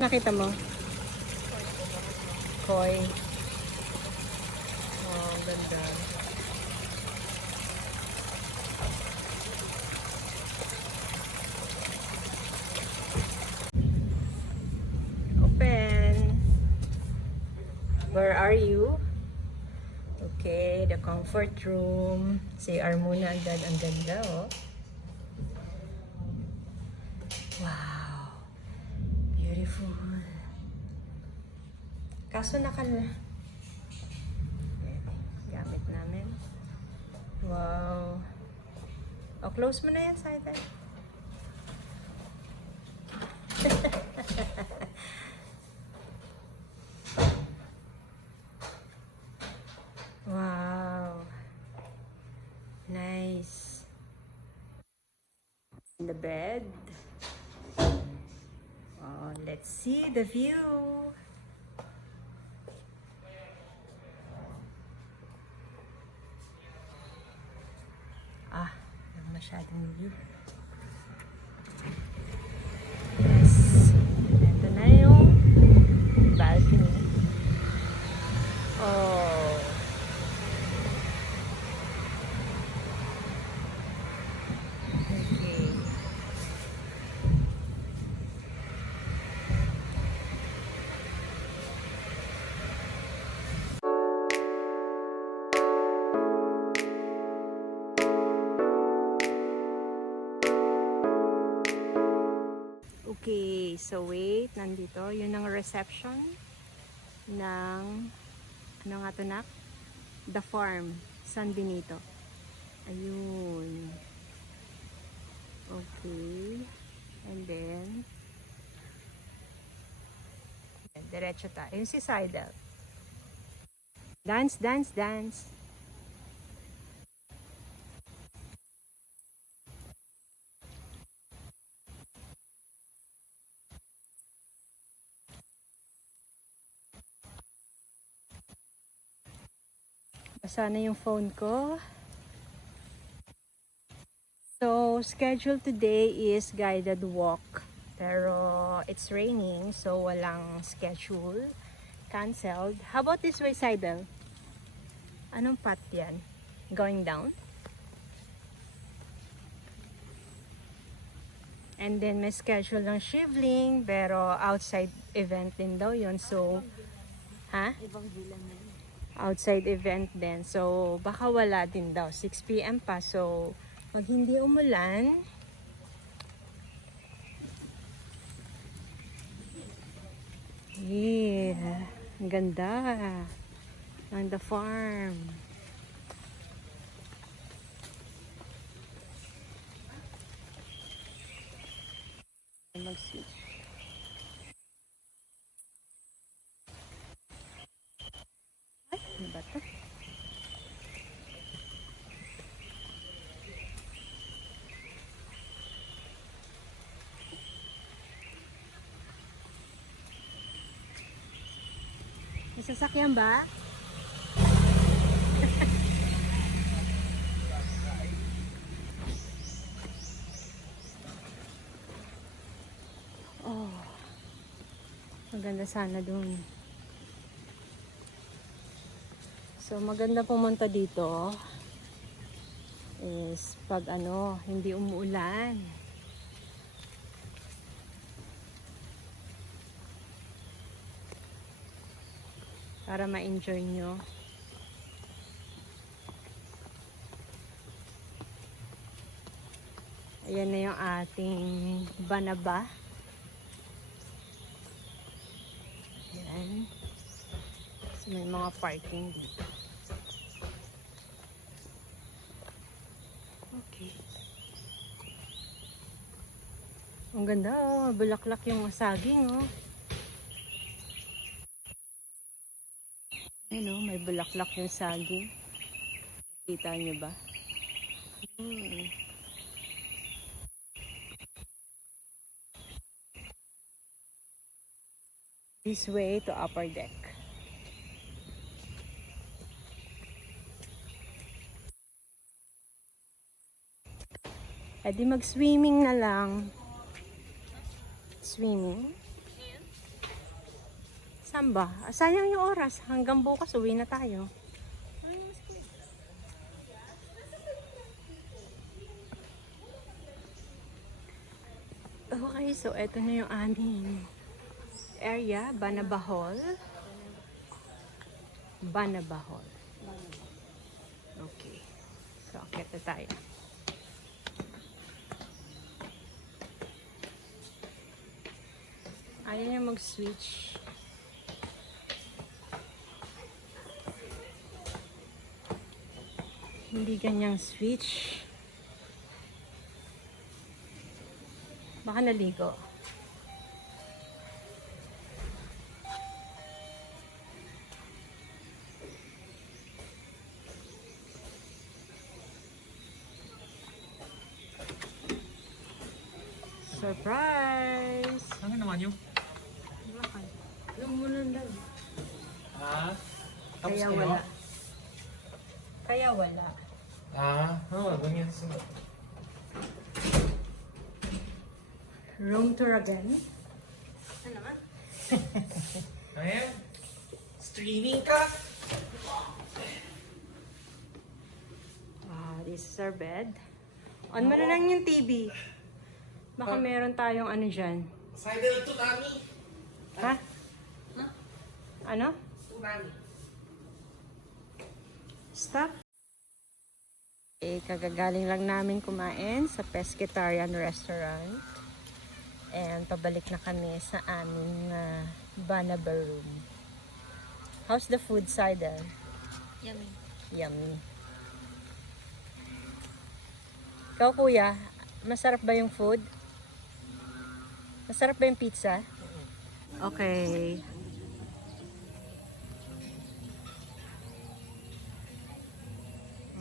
Nakita mo? Koi. Oh, ganda. Open. Where are you? Okay, the comfort room. CR muna agad. Ang ganda, oh. Wow. Beautiful. Kaso gamit namin. Wow. Oh, close mo na yan, Saida. Wow. Nice. In the bed. Oh, let's see the view. Ah, masyadong view. Yes. Ito na yung balcony. Oh. Okay. Okay, so wait, nandito. Yun ang reception ng, ano nga ito, nak? The Farm, San Benito. Ayun. Okay. And then, diretso tayo. Yun si Saida. Dance, dance, dance. Basa na yung phone ko. So, schedule today is guided walk. Pero, it's raining, so walang schedule. Cancelled. How about this way, Saida? Anong path yan? Going down? And then, may schedule ng shivling, pero outside event din daw yun. So, ha? Outside event din. So, baka wala din daw. 6 p.m. pa. So, pag hindi umulan, yeah, ang ganda on the farm. Mag-switch. Ay, ano ba ito? May sasakyan ba? Oh, maganda sana dun. So, maganda pumunta dito is pag hindi umuulan. Para ma-enjoy nyo. Ayan na yung ating banaba. Ayan. So, may mga parking dito. Okay. Ang ganda, oh. Bulaklak yung saging, oh. Ayan, oh. May bulaklak yung saging. Kita nyo ba? This way to upper deck. E di mag-swimming na lang. Swimming. Saan ba? Sayang yung oras. Hanggang bukas uwi na tayo. Okay, so eto na yung aming area. Banabahol. Banabahol. Okay. So, akit na tayo. Ayaw niya mag-switch. Hindi ganyang switch. Baka naligo. Surprise! Ano naman yun? Lumunan lang. Ah? Tapos Kaya kayo? wala. Kaya wala. Ganyan sila. Room tour again. Ano naman? Ayan. Streaming ka? This is our bed. On mo na lang yung TV. Baka meron tayong ano dyan. Sidle to Nami. Ha? Ano? Tsunami. Stop. Kagagaling lang namin kumain sa Pescatarian Restaurant. And pabalik na kami sa aming Banaba room. How's the food, Sidel? Yummy. Yummy. Ikaw, kuya, masarap ba yung food? Masarap ba yung pizza? Okay.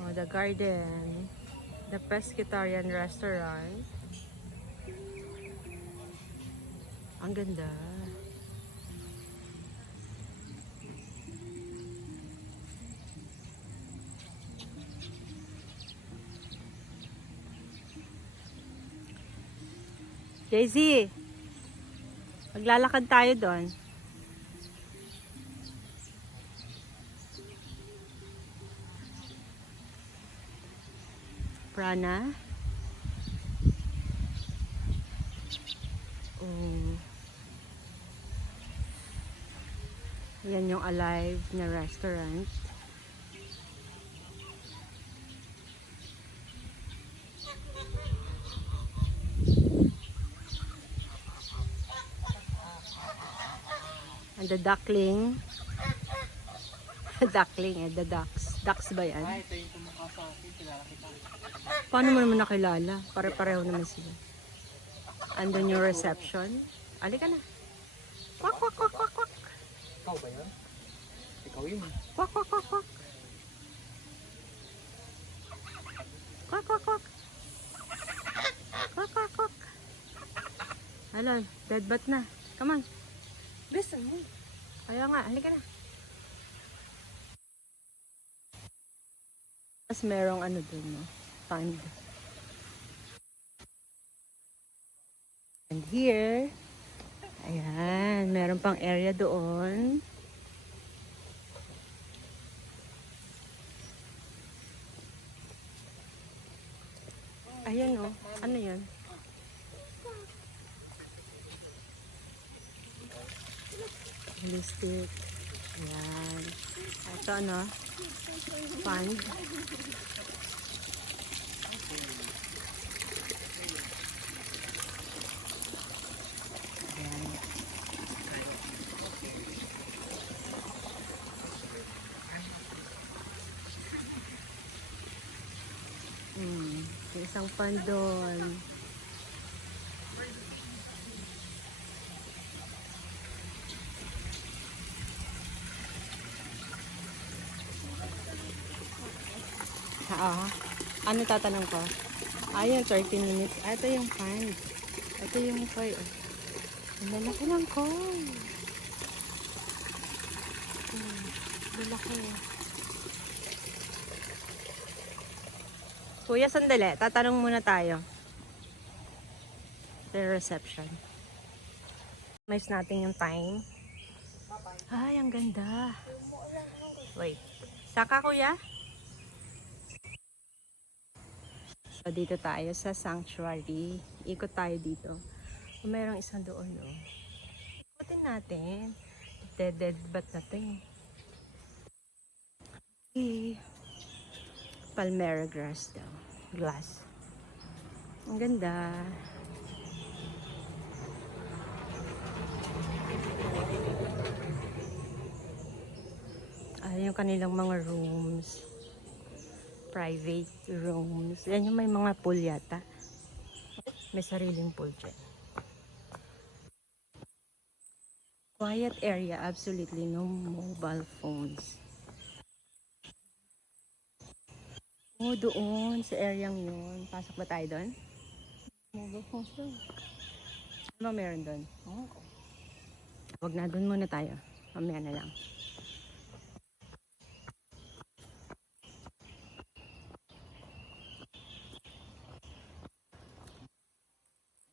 Oh, the garden. The Pescatarian Restaurant. Ang ganda. Daisy, maglalakad tayo doon. Prana. Yan yung Alive na restaurant. And the duckling. Duckling the ducks. Ducks ba yan? Ito yung kumukha sa akin. Kilala kita. Paano mo naman nakilala? Pare-pareho naman sila. Andun yung reception. Alika na. Kwak, kwak, kwak, kwak, kwak. Ikaw ba yun? Ikaw yun. Kwak, kwak, kwak, kwak. Kwak, kwak, kwak. Kwak, kwak, kwak. Hello, dead bat na. Come on. Bilisan mo. Kaya nga, halika na. Mas merong ano dun, no? Pond. And here, ayan, meron pang area doon. Ayan, oh. Ano yan? Holistic. Ayan. Ito, ano? Pond. Ayan. May isang pond doon. Ano tatanong ko? Ayun, 30 minutes. Ito yung pond. Ito yung koi. Ang lalaki ng koi. Lalaki. Kuya, sandali. Tatanong muna tayo. The reception. Nice natin yung time. Ay, ang ganda. Wait. Saka, kuya? So, dito tayo sa sanctuary. Ikot tayo dito. Mayroong isang doon, no? Ikutin natin. Dead bat na to eh. Okay. Palmera grass daw. Glass. Ang ganda. Ay, yung kanilang mga rooms. Private rooms. Yan yung may mga pool yata. May sariling pool dyan. Quiet area. Absolutely no mobile phones. Oh, doon. Sa area yun. Pasok ba tayo doon? Mobile phones doon. Ano ba meron doon? Oh. Huwag na, doon muna tayo. Mamaya na lang.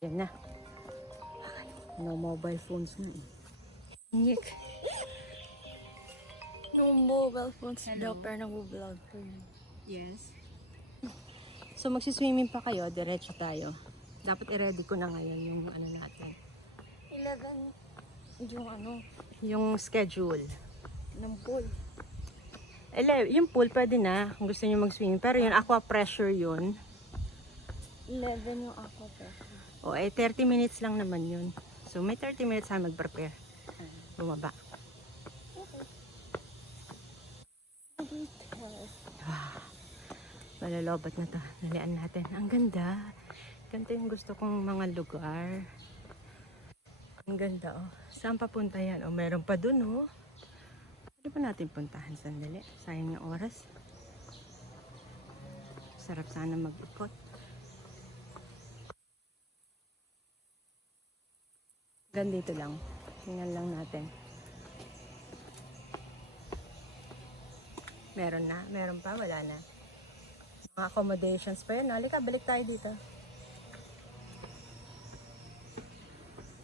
Yan na. No mobile phones na eh. Nick. No mobile phones daw, pero nag-vlog ko yun. Yes. So magsiswimming pa kayo, diretso tayo. Dapat i-ready ko na ngayon yung ano natin. 11 yung Yung schedule. ng pool. Yung pool pwede na kung gusto niyo mag-swimming. Pero yung aqua pressure yun. 11 yung aqua pa. O 30 minutes lang naman yun. So may 30 minutes tayo mag-prepare. Bumaba. Malalobat na to. Nalian natin. Ang ganda. Ganito yung gusto kong mga lugar. Ang ganda oh. Saan papunta yan? Oh, meron pa dun oh. Pwede pa natin puntahan sandali. Sayang yung oras. Sarap sana mag-ikot. Ganito lang. Tingnan lang natin. Meron na? Meron pa? Wala na. Mga accommodations pa yun. Halika, balik tayo dito.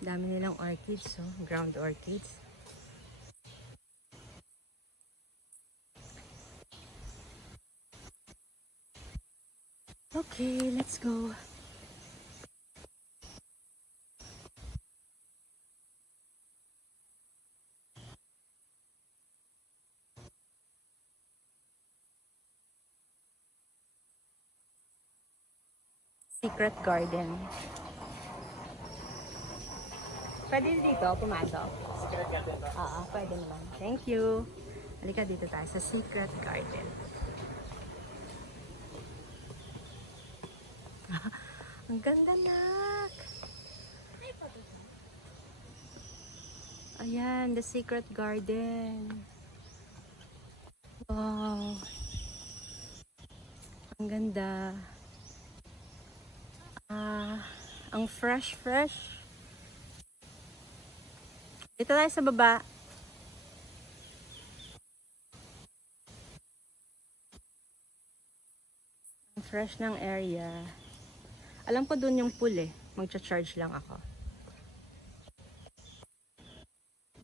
Dami nilang orchids, oh. Ground orchids. Okay, let's go. Secret Garden. Pwede dito pumasok? Secret garden ba? Oo, pwede naman. Thank you. Halika dito tayo sa Secret Garden. Ang ganda, nak! Ayan, the Secret Garden. Wow! Ang ganda. Ang fresh. Dito tayo sa baba. Ang fresh ng area. Alam ko dun yung pool eh. Magcha-charge lang ako.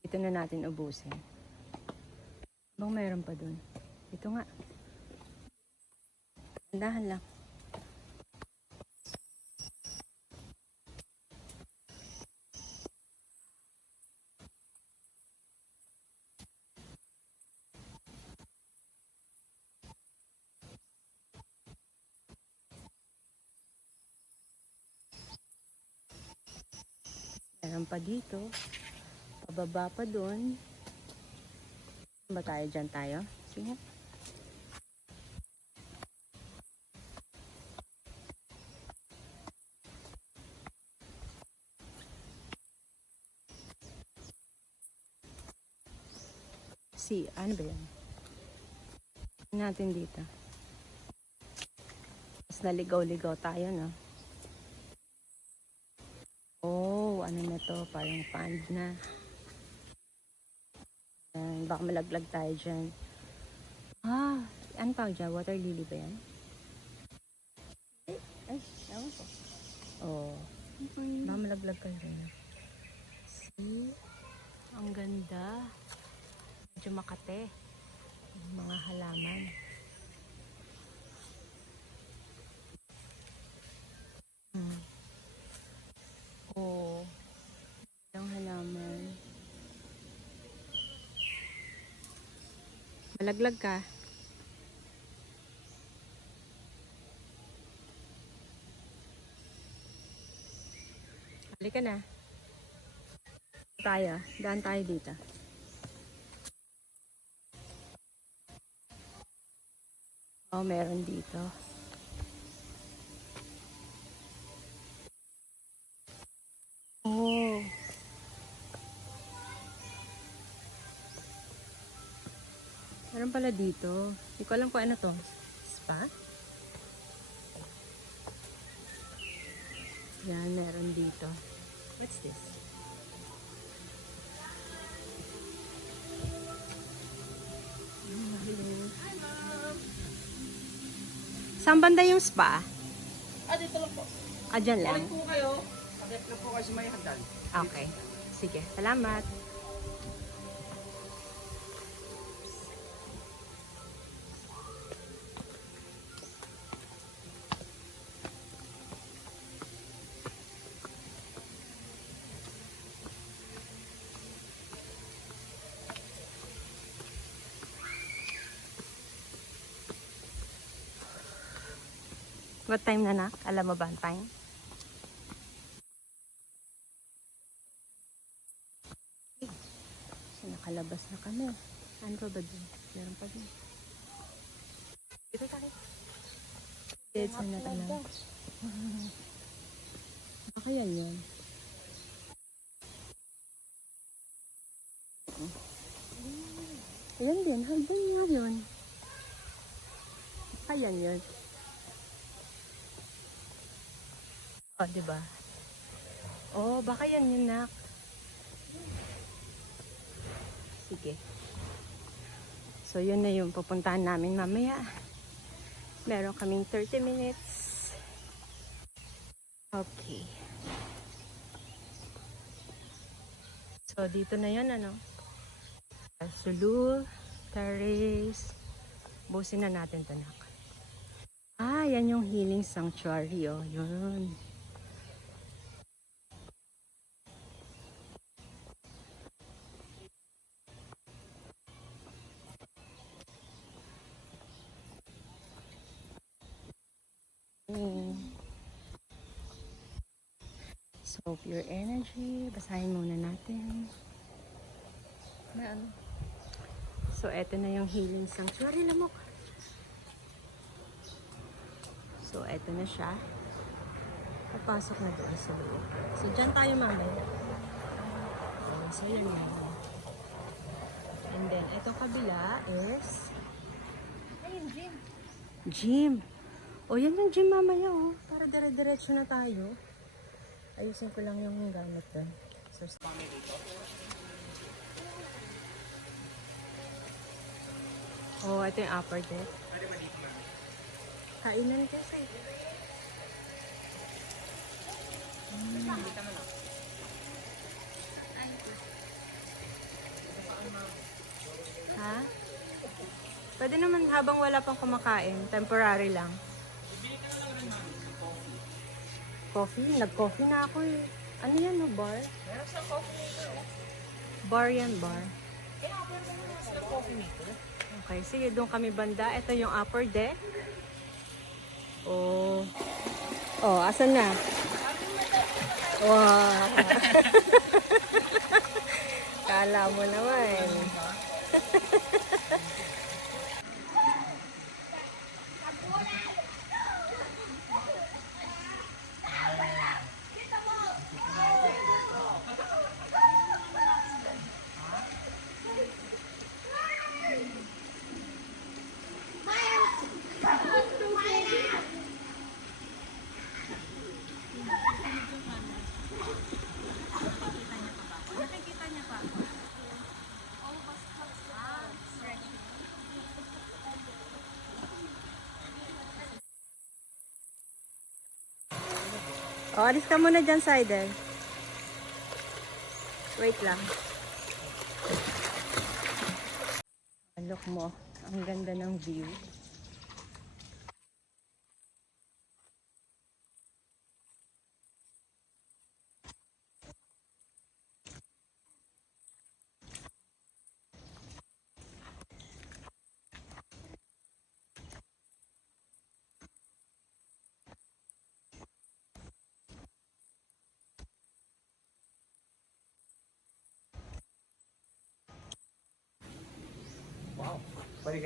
Dito na natin ubusin. Bang mayroon pa dun. Ito nga. Andahan lang. Meron pa dito. Pababa pa dun. Ba tayo dyan tayo? Sige. Ano ba yan? Natin dito. Mas naligaw-ligaw tayo, no? Oh, ano na to? Parang pond na. Baka malaglag tayo dyan. Ano tawag dyan? Water lily ba yan? Ay, ewan ko. Oh. Baka malaglag ka dyan. See? Ang ganda. Medyo makate. Yung mga halaman. Oh. Ang halaman. Malaglag ka. Halika na. Daan tayo dito. Oh, meron dito. Oh. Meron pala dito. Hindi ko alam kung ano to. Spa? Yan, meron dito. What's this? Saan banda yung spa? Dito lang po. Dyan lang. Balik po kayo. Sakit na po kayo sa may hagdan. Okay. Sige, salamat. What time na, nak? Alam mo ba ang time? So, nakalabas na kami. Ano pa ba dun? Meron pa dun. Dito tayo. Dead sa na tayo. Baka yan yun. Ayan din. Hagdan nga yun. Baka yan yun. Oh, diba? Oh, baka yan yun, nak. Sige. So, yun na yung pupuntahan namin mamaya. Meron kaming 30 minutes. Okay. So, dito na yun, ano? Sulu, Terrace. Busin na natin ito, nak. Yan yung healing sanctuary, oh. Yun. So, pure energy. Basahin muna natin. May ano? So, eto na yung healing sanctuary, lamok. So, eto na siya. Papasok na doon sa loob. So, dyan tayo mamaya. So, yun na. And then, eto kabila is... Ayun, gym. Gym. O, yan yung gym mamaya, oh. Para dire-diretso na tayo. Ayusin ko lang yung gamit doon. So, oh, ito yung upper deck. Kainan kasi. Ha? Pwede naman habang wala pang kumakain. Temporary lang. Coffee? Nag-coffee na ako eh. Ano yan, no? Bar? Meron sa coffee maker. Bar yan, bar. Meron sa coffee maker. Okay, sige, doon kami banda. Ito yung upper deck. Oh. Oh, asan na? Wow. Kala mo naman. O, alis ka muna dyan, Sider. Wait lang. Look mo, ang ganda ng view. Wow. Pwede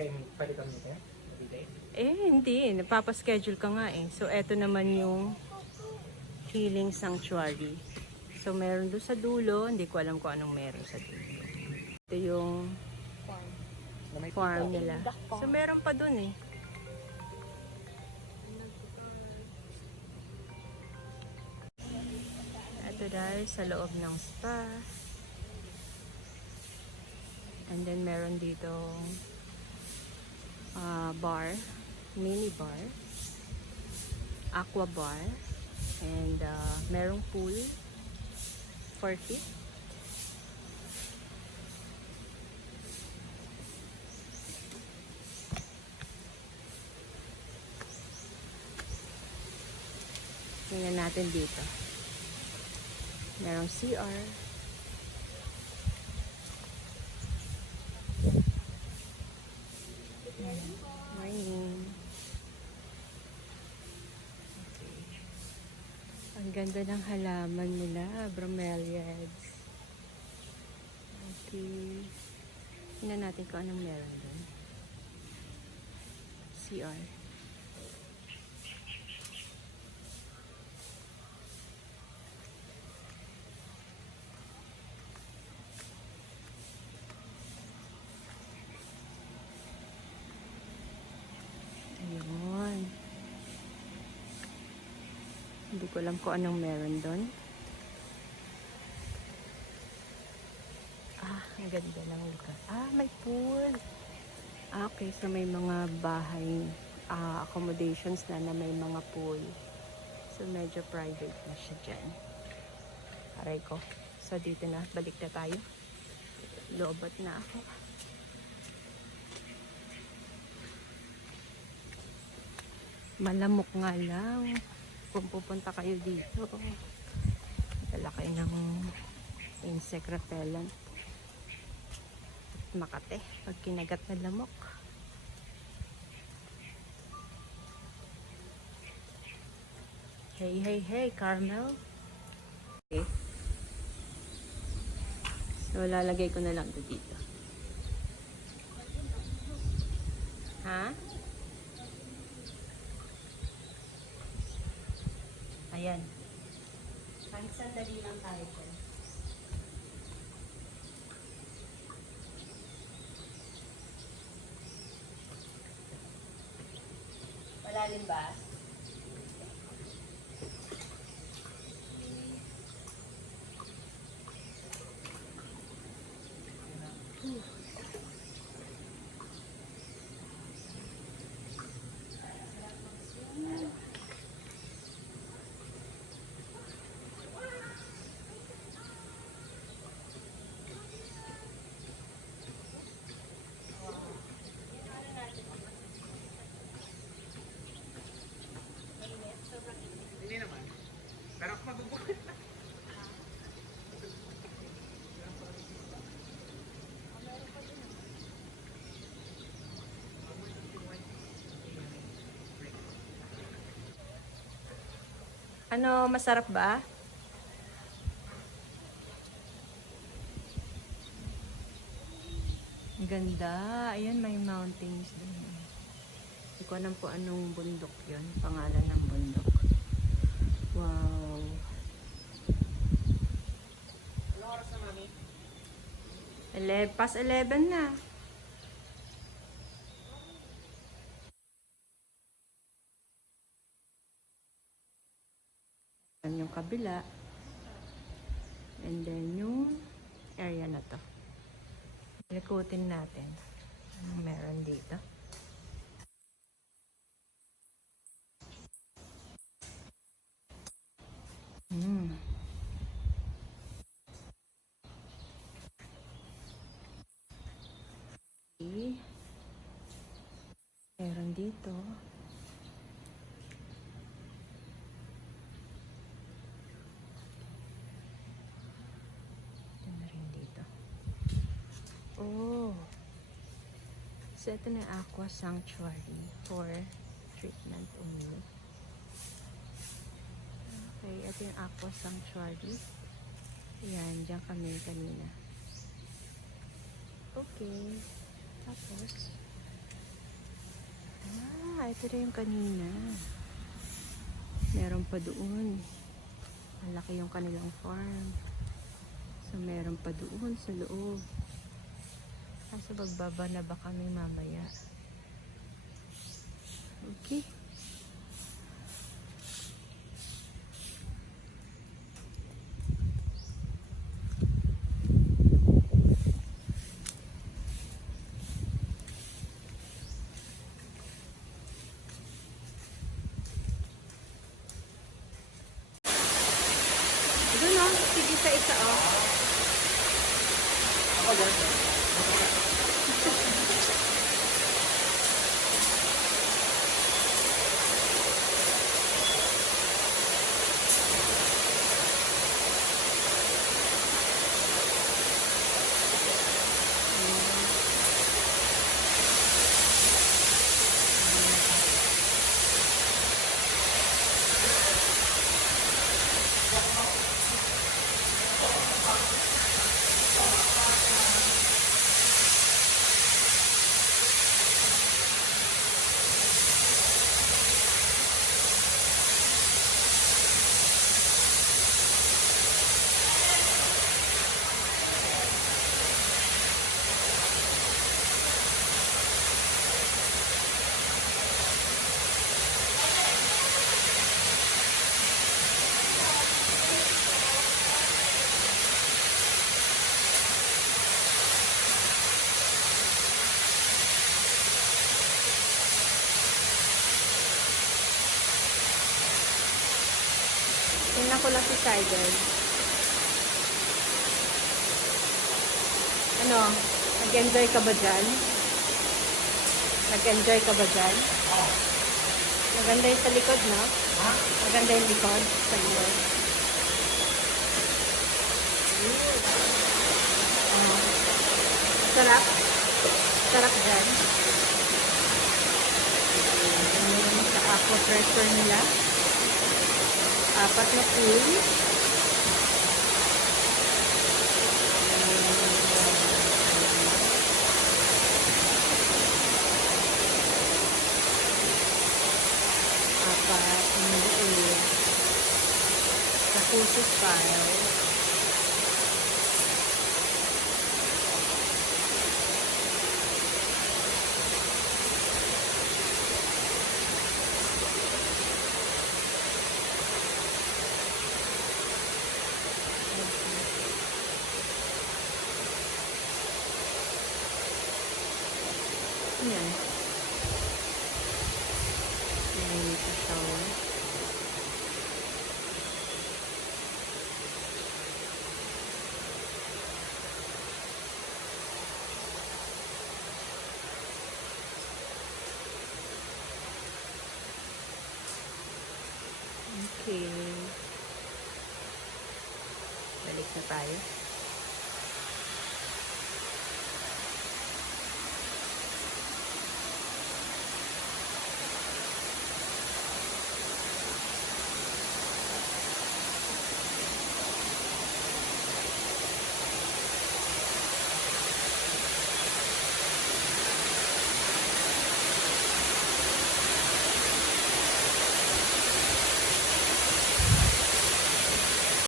kami dito? Everyday? Hindi. Napapaschedule ka nga eh. So, eto naman yung healing sanctuary. So, meron doon sa dulo. Hindi ko alam kung anong meron sa dulo. Ito yung Na may farm nila. So, meron pa doon eh. Ito dahil sa loob ng spa. And then, meron dito bar, mini bar, aqua bar, and merong pool for feet. Tingnan natin dito. Merong CR. Morning. Okay. Ang ganda ng halaman nila, bromeliads. Okay. Tingnan natin kung anong meron doon. CR. Ayun. Hindi ko alam kung anong meron doon. Ang ganda ng lugar. May pool. Okay. So may mga bahay, accommodations na may mga pool. So medyo private na siya dyan. Aray ko. So dito na. Balik na tayo. Lobat na ako. Malamok nga lang. Kung pupunta kayo dito, lalaki ng insect repellent. Makate pag kinagat na lamok. Hey, hey, hey, Carmel. Okay. So, lalagay ko na lang ito dito. Ha? Ayan. Sandali lang tayo dyan. Malalim ba? Hindi naman. Pero ako mabubukit na. Ano, masarap ba? Ang ganda. Ayan, may mountains din. Hindi ko alam po anong bundok yun. Pangalan ng bundok. Wow. Ano oras na, mami? Past 11 na. Yan yung kabila. And then yung area na to. Likutin natin. Anong meron dito? Okay. rin dito. Ito na rin dito. Oh. So, ito na yung Aqua Sanctuary for treatment only. Okay, ito yung Aqua Sanctuary. Yan, dyan kami kanina. Okay. Tapos, ito na yung kanina. Meron pa doon. Malaki yung kanilang farm. So, meron pa doon sa loob. Kaso bagbaba na ba kami mamaya? Okay. Doon o, sige sa isa o. Ako dyan. Tingnan ko lang si Tiger. Ano? Nag-enjoy ka ba dyan? Nag-enjoy ka ba dyan? Maganda yung sa likod, no? Ha? Maganda yung likod sa likod. Sarap. Sarap dyan. Ayan, sa aqua pressure nila. 4 na pool. Apat na pool. Sa Puso Style. Yan. Yan sa shower. Okay. Balik na tayo.